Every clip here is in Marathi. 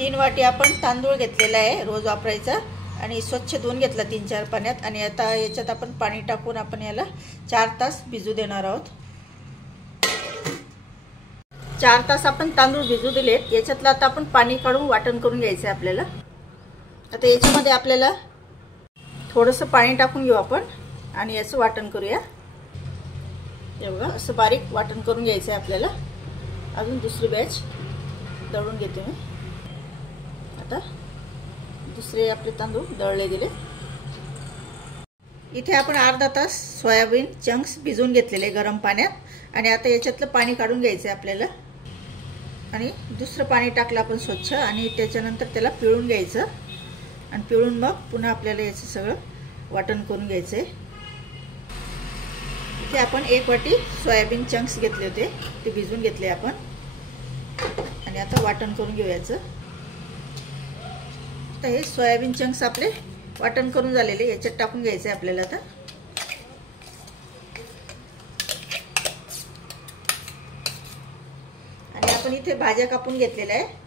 3 वाटी आपण तांदूळ घेतलेला आहे रोज वापरायचा आणि स्वच्छ धुवून घेतला 3-4 पाण्यात आणि आता याच्यात आपण पाणी टाकून आपण याला 4 तास भिजू देणार आहोत। 4 तास आपण तांदूळ भिजू दिलेत। याच्यातलं आता आपण पाणी काढून वाटण करून घ्यायचं आहे आपल्याला। आता याच्यामध्ये आपल्याला थोडंसं पाणी टाकून घेऊ आपण आणि याचं वाटण करूया। एवढं असं बारीक वाटण करून घ्यायचं आहे आपल्याला। अजून दुसरी बॅच दळून घेते मी। आता दुसरे आपले तांदूळ दळले गेले। इथे आपण अर्धा तास सोयाबीन चंक्स भिजवून घेतलेले गरम पाण्यात आणि आता याच्यातलं पाणी काढून घ्यायचं आहे आपल्याला आणि दुसरं पाणी टाकलं आपण स्वच्छ आणि त्याच्यानंतर त्याला पिळून घ्यायचं आणि पिळून मग पुन्हा आपल्याला याचं सगळं वाटण करून घ्यायचं आहे। इथे आपण 1 वाटी सोयाबीन चंक्स घेतले होते ते भिजवून घेतले आपण आणि आता वाटण करून घेऊ याचं। तर हे सोयाबीन चंक्स आपले वाटण करून झालेले याच्यात टाकून घ्यायचे आहे आपल्याला आता। आणि आपण इथे भाज्या कापून घेतलेल्या आहे।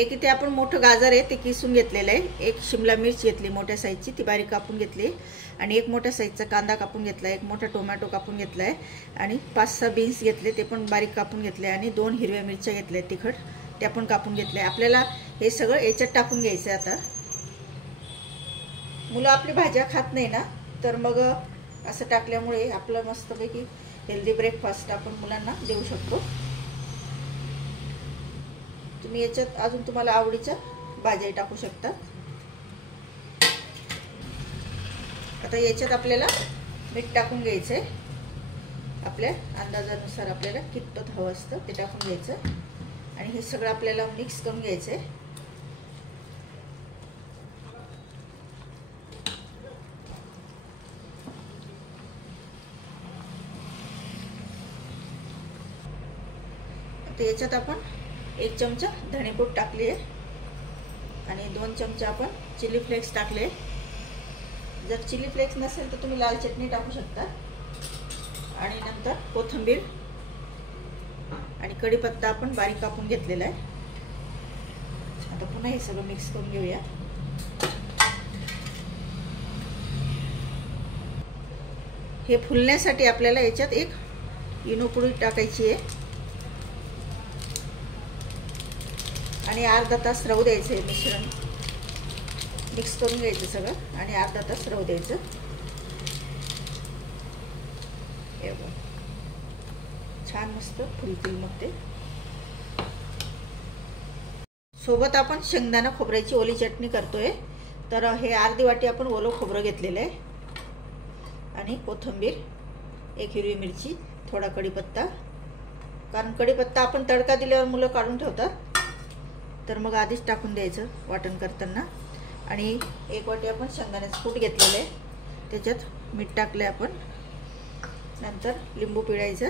एक इथे आपण मोठं गाजर आहे ते किसून घेतलेलं आहे। एक शिमला मिर्च घेतली मोठ्या साईजची ती बारीक कापून घेतली आणि एक मोठ्या साईजचा कांदा कापून घेतला, एक मोठा टोमॅटो कापून घेतलाय आणि 5-6 बीन्स घेतले ते पण बारीक कापून घेतले आणि 2 हिरव्या मिरच्या घेतल्या तिखट त्या पण कापून घेतल्या। आपल्याला हे सगळं याच्यात टाकून घ्यायचं आता। मुलं आपली भाज्या खात नाही ना तर मग असं टाकल्यामुळे आपलं मस्तपैकी हेल्दी ब्रेकफास्ट आपण मुलांना देऊ शकतो। तुम्ही याच्यात अजून तुम्हाला आवडीच्या भाज्या टाकू शकता। आता याच्यात आपल्याला मीठ टाकून घ्यायचं आहे। आपल्या अंदाजानुसार आपल्याला कितपत हवं असतं ते टाकून घ्यायचं आणि हे सगळं आपल्याला मिक्स करून घ्यायचं आहे। आता याच्यात आपण 1 चमचा धणेपूड टाकली आहे आणि 2 चमचे आपण चिली फ्लेक्स टाकले। जर चिली फ्लेक्स नसेल तर तुम्ही लाल चटणी टाकू शकता आणि नंतर कोथिंबीर आणि कढीपत्ता आपण बारीक कापून घेतलेला आहे। आता पुन्हा हे सगळं मिक्स करून घेऊया। हे फुलण्यासाठी आपल्याला याच्यात एक इनो पुडी टाकायची आहे आणि अर्धा तास राहू द्यायचं हे मिश्रण मिक्स करून घ्यायचं सगळं आणि अर्धा तास राहू द्यायचं। हे बघ छान मस्त फुलतील मग ते। सोबत आपण शेंगदाणा खोबऱ्याची ओली चटणी करतोय तर हे अर्धी वाटी आपण ओलं खोबरं घेतलेलं आहे आणि कोथिंबीर, 1 हिरवी मिरची, थोडा कढीपत्ता, कारण कढीपत्ता आपण तडका दिल्यावर मुलं काढून ठेवतात तर मग आधीच टाकून द्यायचं वाटण करताना आणि 1 वाटी आपण शेंगदाण्याचं कूट घेतलेलं आहे त्याच्यात मीठ टाकले आपण, नंतर लिंबू पिळायचं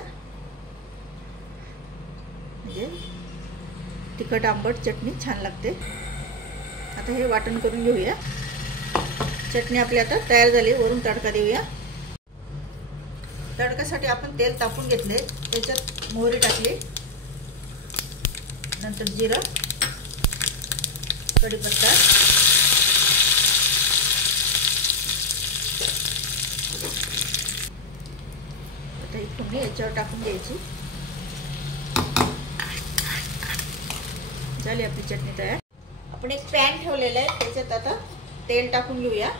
म्हणजे तिखट आंबट चटणी छान लागते। आता हे वाटण करून घेऊया। चटणी आपली आता तयार झाली। वरून तडका देऊया। तडकासाठी आपण तेल तापून घेतले त्याच्यात मोहरी टाकली, नंतर जिरं, कढीपत्ता, आता ही फोडणी याच्यावर टाकून द्यायची। झाली आपली चटणी तयार। आपण एक पॅन ठेवलेला आहे त्याच्यात आता तेल टाकून घेऊया।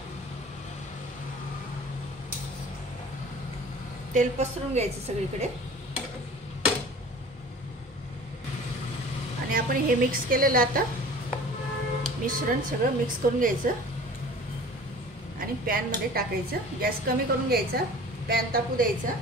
तेल पसरून घ्यायचं सगळीकडे आणि आपण हे मिक्स केलेलं आता मिश्रण सगळं मिक्स करून घ्यायचं आणि पॅन मध्ये टाकायचं। गॅस कमी करून घ्यायचा, पॅन तापू द्यायचा।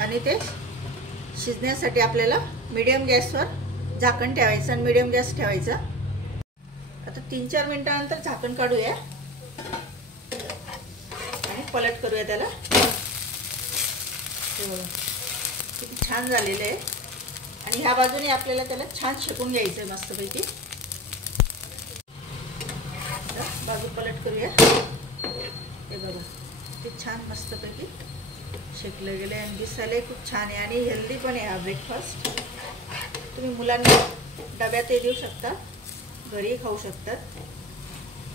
आणि ते शिजण्यासाठी आपल्याला मीडियम गॅसवर झाकण ठेवायचं आणि मीडियम गॅस ठेवायचा। आता 3-4 मिनिटांनंतर झाकण काढूया आणि पलट करूया त्याला। किती छान झालेलं आहे आणि आणि ह्या बाजूने आपल्याला त्याला छान शेकून घ्यायचं आहे मस्तपैकी. बाजू पलट करूया. हे बघा ते छान मस्तपैकी शेकलं गेलं आणि दिसायला खूप छान आहे आणि हेल्दी पण आहे हा ब्रेकफास्ट. तुम्ही मुलांना डब्यातही देऊ शकता, घरीही खाऊ शकतात.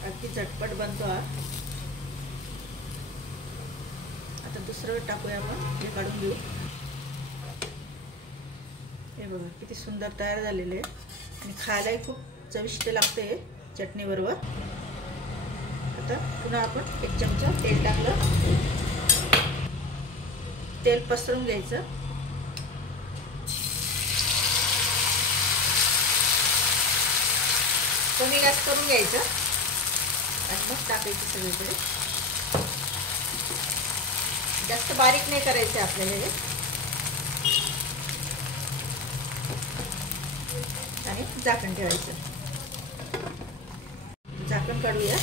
अगदी झटपट बनतो हा. आता दुसरं टाकूया आपण, हे काढून घेऊ. हे बघा किती सुंदर तयार झालेले आहे आणि खायलाही खूप चविष्ट लागते हे चटणीबरोबर. आता पुन्हा आपण 1 चमचा तेल टाकलं. तेल पसरून घ्यायचं. कमी गॅस करून घ्यायचं आणि मग टाकायचं सगळीकडे. जास्त बारीक नाही करायचं आपल्याला हे. आणि झाकण ठेवायचं. झाकण काढूया,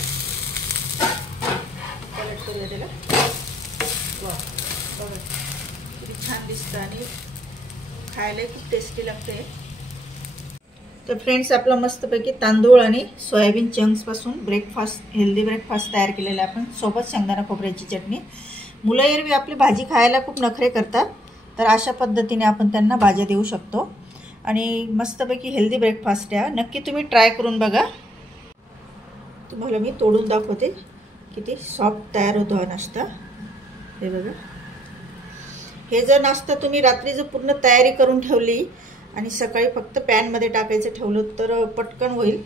पलट करूया त्याला. वा बघा किती छान दिसतं आणि खायलाही खूप टेस्टी लागते. तर फ्रेंड्स आपला मस्तपैकी तांदूळ आणि सोयाबीन चंक्सपासून ब्रेकफास्ट, हेल्दी ब्रेकफास्ट तयार केलेला आहे आपण. सोबत शेंगदाणा खोबऱ्याची चटणी. मुलं एरवी आपली भाजी खायला खूप नखरे करतात, तर अशा पद्धतीने आपण त्यांना भाज्या देऊ शकतो आणि मस्तपैकी हेल्दी ब्रेकफास्ट आहे. नक्की तुम्ही ट्राय करून बघा. तुम्हाला मी तोडून दाखवते किती सॉफ्ट तयार होतो हा नाश्ता. हे बघा, हे जर नाश्ता तुम्ही रात्री जर पूर्ण तयारी करून ठेवली आणि सकाळी फक्त पॅनमध्ये टाकायचं ठेवलं तर पटकन होईल.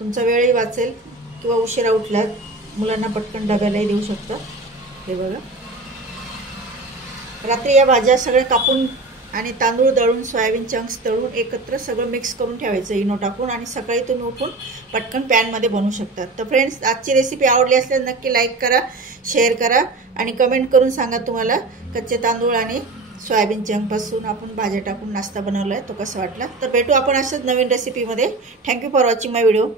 तुमचा वेळही वाचेल किंवा उशिरा उठल्यात मुलांना पटकन डब्यालाही देऊ शकता. हे बघा, रात्री या भाज्या सगळ्या कापून आणि तांदूळ दळून, सोयाबीन चंक्स दळून एकत्र सगळं मिक्स करून ठेवायचं इनो टाकून आणि सकाळी तुम्ही उठून पटकन पॅनमध्ये बनवू शकतात. तर फ्रेंड्स, आजची रेसिपी आवडली असल्यास नक्की लाईक करा, शेअर करा आणि कमेंट करून सांगा तुम्हाला कच्चे तांदूळ आणि सोयाबीन चंकपासून आपण भाज्या टाकून नाश्ता बनवला आहे तो कसा वाटला. तर भेटू आपण अशाच नवीन रेसिपीमध्ये. Thank you for watching my video.